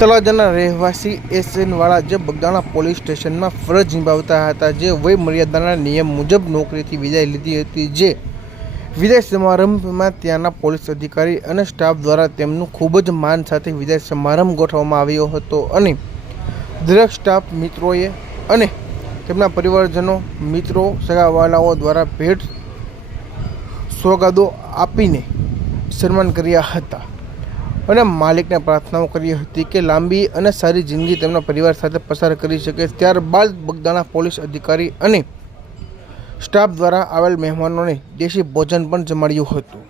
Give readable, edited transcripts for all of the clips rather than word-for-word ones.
તળાજાના રહેવાસી SN વાળા જે બગદાણા પોલીસ સ્ટેશનમાં ફરજ નિભાવતા હતા, જે વય મર્યાદાના નિયમ મુજબ નોકરીથી વિદાય લીધી હતી, જે વિદાય સમારંભમાં ત્યાંના પોલીસ અધિકારી અને સ્ટાફ દ્વારા તેમનું ખૂબ જ માન સાથે વિદાય સમારંભ ગોઠવવામાં આવ્યો હતો અને દરેક સ્ટાફ મિત્રોએ અને તેમના પરિવારજનો, મિત્રો, સગાવાલાઓ દ્વારા ભેટ સોગાદો આપીને સન્માન કર્યા હતા અને માલિકને પ્રાર્થનાઓ કરી હતી કે લાંબી અને સારી જિંદગી તેમના પરિવાર સાથે પસાર કરી શકે। ત્યારબાદ બગદાણા પોલીસ અધિકારી અને સ્ટાફ દ્વારા આવેલ મહેમાનોને દેશી ભોજન પણ જમાડ્યું હતું।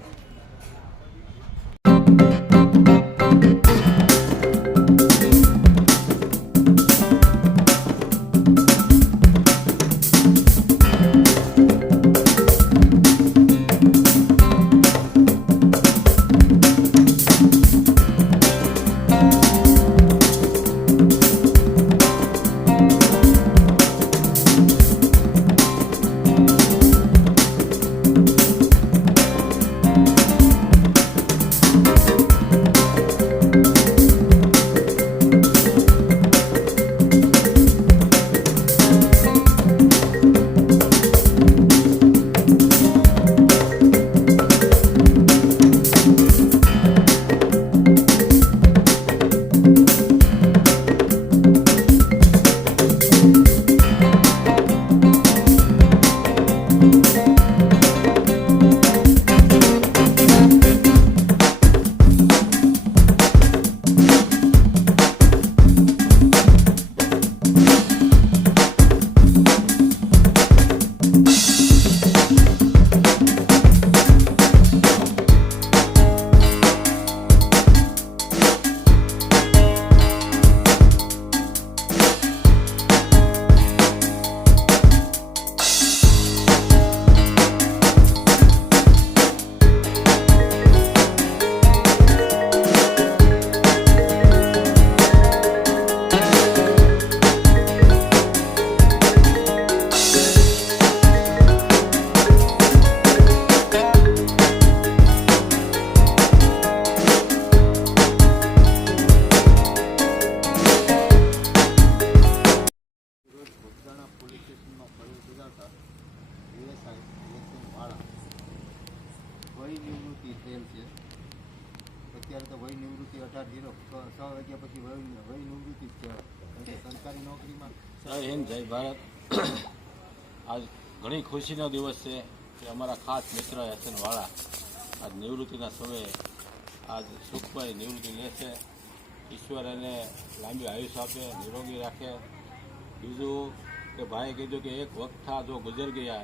વય નિવૃત્તિ થયેલ છે। અત્યારે તો વય નિવૃત્તિ 18:06 વાગ્યા પછી વય નિવૃત્તિ જ કહેવાય। સરકારી નોકરીમાં જય હિન્દ, જય ભારત। આજ ઘણી ખુશીનો દિવસ છે કે અમારા ખાસ મિત્ર SN વાળા આજ નિવૃત્તિના સમયે આજ સુખમય નિવૃત્તિ લેશે। ઈશ્વર એને લાંબી આયુષ્ય આપે, નિરોગી રાખે। બીજું કે ભાઈએ કીધું કે એક વक्त था जो गुजर गया,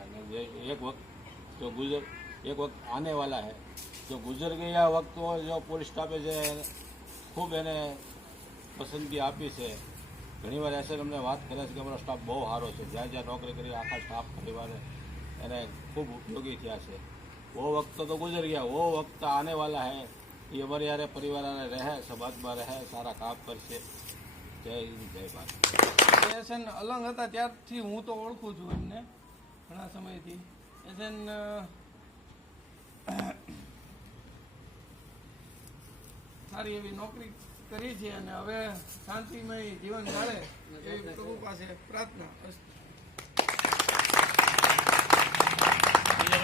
एक वक्त आने वाला है। जो गुजर गया वक्त को जो પોલીસ સ્ટાફે જે ખૂબ એને પસંદગી આપી છે। ઘણીવાર એસે અમને વાત કરે છે કે અમારો સ્ટાફ બહુ સારો છે, જ્યાં જ્યાં નોકરી કરી આખા સ્ટાફ પરિવારે એને ખૂબ ઉપયોગી થયા છે। वो वक्त तो गुजर गया, वो वक्त आने वाला है। ये અમારી યારે પરિવાર રહે, સમાજમાં રહે, સારા કામ કરશે। જય હિન્દ, જય ભારત। SN અલંગ હતા ત્યારથી હું તો ઓળખું છું એમને ઘણા સમયથી। SN સારી એવી નોકરી કરી છે અને હવે શાંતિમય જીવન મળે એવી પ્રભુ પાસે પ્રાર્થના।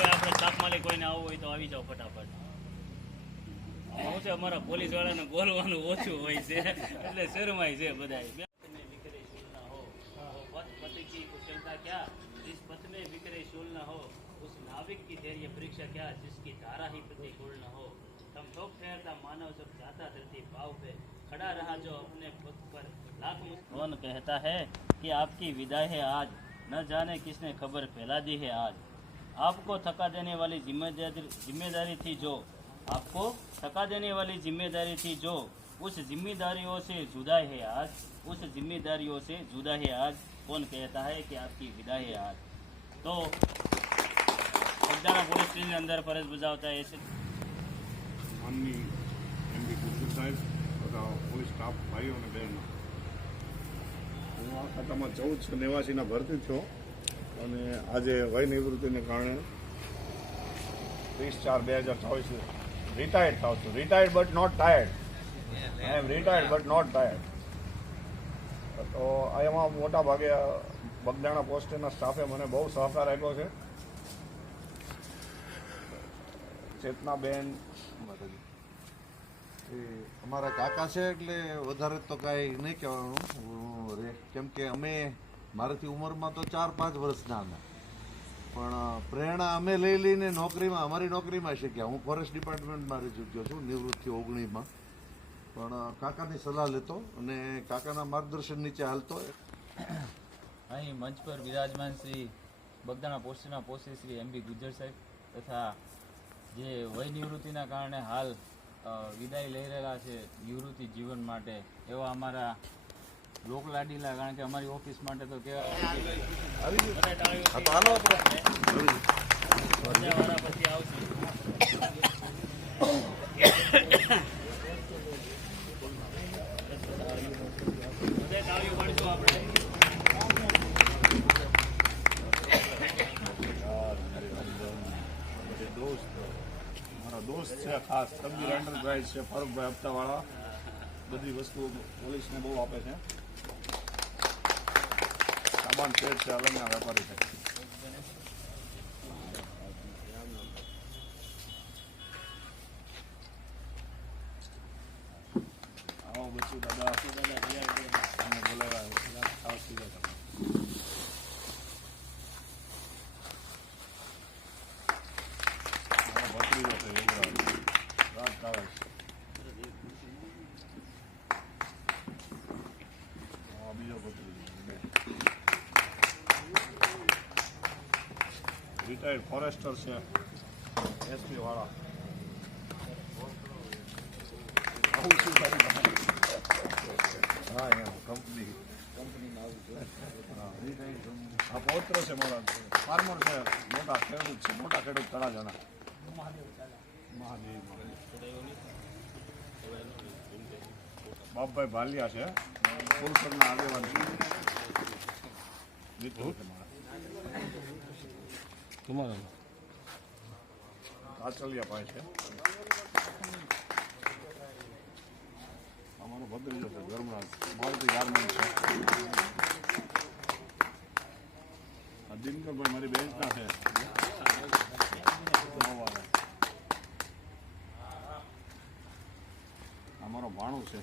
આપણે સ્ટાફ માલિક કોઈને આવવું હોય તો આવી જાઓ ફટાફટ। હું છે અમારા પોલીસ વાળાને બોલવાનું ઓછું હોય છે એટલે શરમાય છે બધા। क्या जिस पथ में विकरे शूल न हो, उस नाविक की धैर्य परीक्षा क्या जिसकी धारा ही प्रतिकूल न हो। हम ठोक ठहरता मानव जब जाता धरती पाव पे, खड़ा रहा जो अपने पग पर लाख। कौन कहता है कि आपकी विदाई है आज, न जाने किसने खबर फैला दी है आज। आपको थका देने वाली जिम्मेदारी थी जो, आपको थका देने वाली जिम्मेदारी थी जो, उस जिम्मेदारियों से जुदा है आज, उस जिम्मेदारियों से जुदा है आज। कौन कहता है कि आपकी विदाई है आज। तो बगदाણા પોલીસ સ્ટેશન અંદર ફરજ બજાવતા એ છે માનની MD કુશલ સાહેબ તથા પોલીસ સ્ટાફ ભાઈઓ અને બહેનો, હું આ ખાતામાં 1489 ભરતી થયો અને આજે વય નિવૃત્તિને કારણે 30/4/2024 રિટાયર્ડ થાઉં છું। Retired but not tired. I am retired but not tired. તો એમાં મોટા ભાગે બગદાણા પોસ્ટના સ્ટાફે મને બહુ સહકાર આપ્યો છે. ચેતનાબેન એ અમારા કાકા છે એટલે વધારે તો કાંઈ નહીં કહેવાનું રે, કેમ કે અમે મારાથી ઉંમરમાં તો 4-5 વર્ષના અમે, પણ પ્રેરણા અમે લઈ લઈને નોકરીમાં અમારી નોકરીમાં શીખ્યા. હું ફોરેસ્ટ ડિપાર્ટમેન્ટમાં રહી ચૂક્યો છું, નિવૃત્તિ 19માં, પણ કાકાની સલાહ લેતો અને કાકાના માર્ગદર્શન નીચે હાલતો. અહીં મંચ પર વિરાજમાન શ્રી બગદાણા પોસ્ટના પોસ્ટી શ્રી MB ગુજ્જર સાહેબ તથા જે વય નિવૃત્તિના કારણે હાલ વિદાય લઈ રહેલા છે નિવૃત્તિ જીવન માટે, એવા અમારા લોકલાડીલા, કારણ કે અમારી ઓફિસ માટે તો કેવા પછી આવશે. બધે તાળીઓ પાડશું આપણે. મારા દોસ્ત છે ખાસ, તબીર એન્ટરપ્રાઇઝ છે, ફારૂકભાઈ હપ્તાવાળા, બધી વસ્તુ પોલીસને બહુ આપે છે. સામાન શેઠ છે, અલગના વેપારી છે. આવો બચ્ચુ દાદા અમે બોલાવ્યા ખાસ પીવા તમે. ભત્રીજો છે યુવરાજ રાજ ટ્રાવેલ્સ. બીજો ભત્રીજો રિટાયર્ડ ફોરેસ્ટર છે, SP વાળા. આવું શું તારી પાસે? હા, એમ કંપનીમાં આવું છે. આ પૌત્ર છે મારા, ફાર્મર છે, મોટા ખેડૂત છે, મોટા ખેડૂત તળાજાના. મહાદેવ બાપભાઈ ભાલિયા છે, ફૂલસરના આગેવાન છે, મિત્રો છે મારા. કાચલિયા ભાઈ છે, અમારો ભદ્રીજો છે, ધર્મરાજ મારુતિ ગાર્મેન્ટ છે. દિનકરભાઈ મારી બેંકના છે. અમારો ભાણું છે,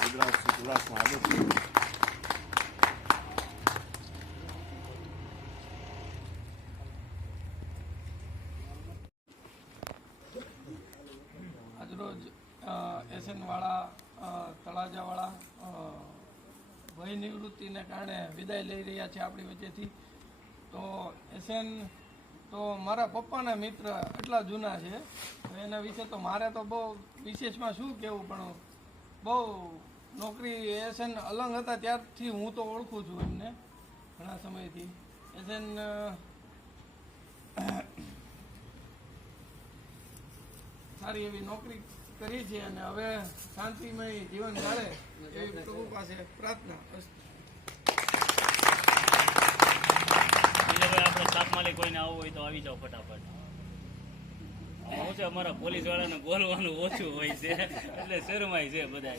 ગુજરાત ચુડાસમા આવ્યો છે. આજરોજ SN વાળા તળાજાવાળા વય નિવૃત્તિને કારણે વિદાય લઈ રહ્યા છે આપણી વચ્ચેથી. તો SN તો મારા પપ્પાના મિત્ર એટલા જૂના છે, એના વિશે તો મારે તો બહુ વિશેષમાં શું કહેવું, પણ બહુ નોકરી SN અલંગ હતા ત્યારથી હું તો ઓળખું છું એમને ઘણા સમયથી. SN સારી એવી નોકરી કરી છે અને હવે શાંતિમય જીવન ગાળે એવી પ્રભુ પાસે પ્રાર્થના. આપણે સ્ટાફ માલિક કોઈને આવવું હોય તો આવી જાઓ ફટાફટ. શું છે, અમારા પોલીસ વાળાને બોલવાનું ઓછું હોય છે એટલે શરમાય છે બધા.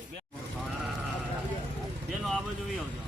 બેનો આ બાજુ આવજો.